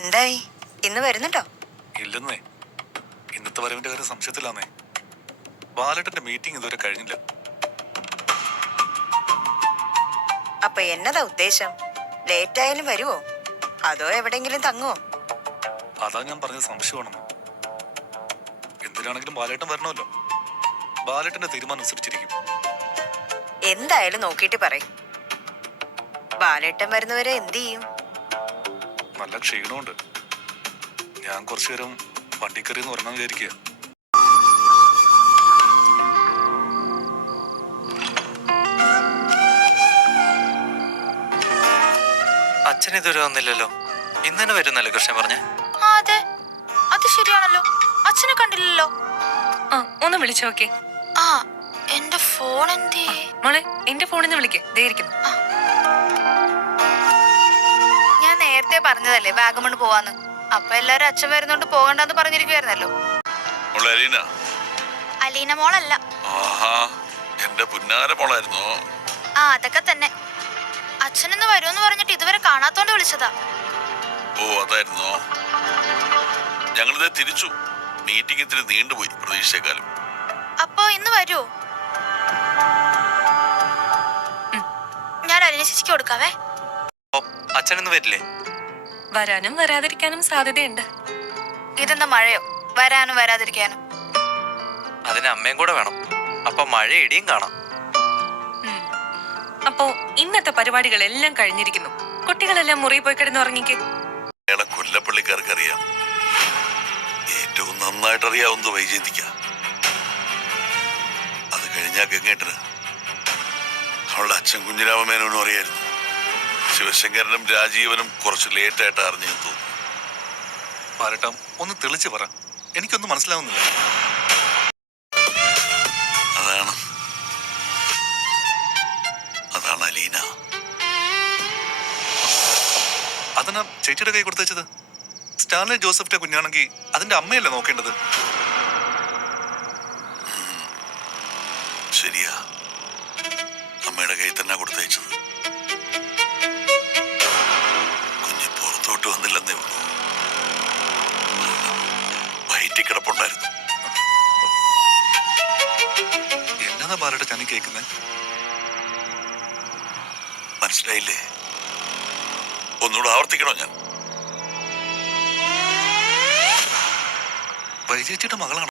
എന്തായി? ഇന്ന് വരുന്നുണ്ടോ? ഇല്ലെന്നേ. ഇന്നത്തെ വരവിന്റെ കാര്യം സംശയത്തിലാന്നേ. ബാലേട്ടന്റെ മീറ്റിംഗ് ഇതുവരെ കഴിഞ്ഞില്ല. അപ്പൊ എന്നതാ ഉദ്ദേശം? ലേറ്റ് ആയാലും വരുവോ അതോ എവിടെങ്കിലും തങ്ങുവോ? അതാ ഞാൻ പറഞ്ഞ സംശയമാണെന്ന്. എന്തിനാണെങ്കിലും ബാലേട്ടൻ വരണമല്ലോ. ബാലേട്ടന്റെ തീരുമാനം അനുസരിച്ചിരിക്കും. എന്തായാലും നോക്കിയിട്ട് പറയും. ബാലേട്ടൻ വരുന്നവരെ എന്ത് ചെയ്യും? നല്ല ക്ഷീണമുണ്ട്. ഞാൻ കുറച്ചു നേരം വണ്ടി കയറിയെന്ന് ഉറങ്ങാൻ വിചാരിക്കുക. അച്ഛൻ ഇതുവരെ വന്നില്ലല്ലോ. ഇന്നെ വരുന്നല്ലേ കൃഷ്ണൻ പറഞ്ഞേ? അതെ, അത് ശരിയാണല്ലോ. അച്ഛനെ കണ്ടില്ലല്ലോ. ഒന്ന് വിളിച്ചു നോക്കേ. ആ, എന്റെ ഫോൺ എന്തേ? മോളെ, എന്റെ ഫോണിൽ നിന്ന് വിളിക്കേ. ദേരിക്കുന്നു. ഞാൻ നേരത്തെ പറഞ്ഞതല്ലേ വാഗമണ് പോവാന്ന്. അപ്പൊ എല്ലാരും അച്ഛൻ വരുന്നോണ്ട് പോകണ്ടെന്ന് പറഞ്ഞിരിക്കുവായിരുന്നല്ലോ. അലീന മോളല്ല. എന്റെ പുന്നാര മോളായിരുന്നോ? ആ, അതൊക്കെ തന്നെ. അച്ഛനൊന്ന് വരുമെന്ന് പറഞ്ഞിട്ട് ഇതുവരെ കാണാത്തോണ്ട് വിളിച്ചതാ. ഓ, അതായിരുന്നോ? ഞങ്ങളിത് തിരിച്ചു. മീറ്റിംഗ് ഇത്തിരി നീണ്ടുപോയി പ്രതീക്ഷയെക്കാളും. അപ്പൊ ഇന്ന് വരുമോ? ഞാൻ അലീന ചേച്ചിക്ക് കൊടുക്കാവേ. അച്ഛനൊന്നും വരില്ലേ? വരാനും വരാതിരിക്കാനും സാധ്യതയുണ്ട്. ഇതെന്താ മഴയോ? വരാനും വരാതിരിക്കാനും. അതിന് അമ്മയും കൂടെ വേണം. അപ്പൊ മഴ ഇടിയും കാണാം. അപ്പോ ഇന്നത്തെ പരിപാടികളെല്ലാം കഴിഞ്ഞിരിക്കുന്നു. കുട്ടികളെല്ലാം മുറിയിൽ പോയി കിടന്ന് ഉറങ്ങിക്കേ. കൊല്ലപ്പള്ളിക്കാർക്ക് അറിയാം. ഏറ്റവും നന്നായിട്ട് അറിയാവുന്നത് വൈജയന്തിക്ക. അത് കഴിഞ്ഞാൽ ഗംഗേട്ടന്. അവളുടെ അച്ഛൻ കുഞ്ഞിരാമമേനോനും അറിയായിരുന്നു. ശിവശങ്കരനും രാജീവനും കുറച്ച് ലേറ്റായിട്ട് അറിഞ്ഞു തോന്നുന്നു. ബാലേട്ടൻ ഒന്ന് തെളിച്ച് പറ, എനിക്കൊന്നും മനസ്സിലാവുന്നില്ല. അതാണ് അലീന. അതെന്നാ ചേച്ചിയുടെ കൈ കൊടുത്തത്? സ്റ്റാൻലി ജോസഫിന്റെ കുഞ്ഞാണെങ്കിൽ അതിന്റെ അമ്മയല്ലേ നോക്കേണ്ടത്? ശരിയാ, അമ്മയുടെ കൈ തന്നെ കൊടുത്തയച്ചത്. കുഞ്ഞ് പുറത്തോട്ട് വന്നില്ലെന്നേ ഉള്ളൂ. വയറ്റി കിടപ്പുണ്ടായിരുന്നു. എന്നതാ ബാലേട്ടൻ ഞാൻ കേൾക്കുന്നേ? മനസ്സിലായില്ലേ? ഒന്നുകൂടെ ആവർത്തിക്കണോ ഞാൻ? വൈജയച്ചിയുടെ മകളാണ്.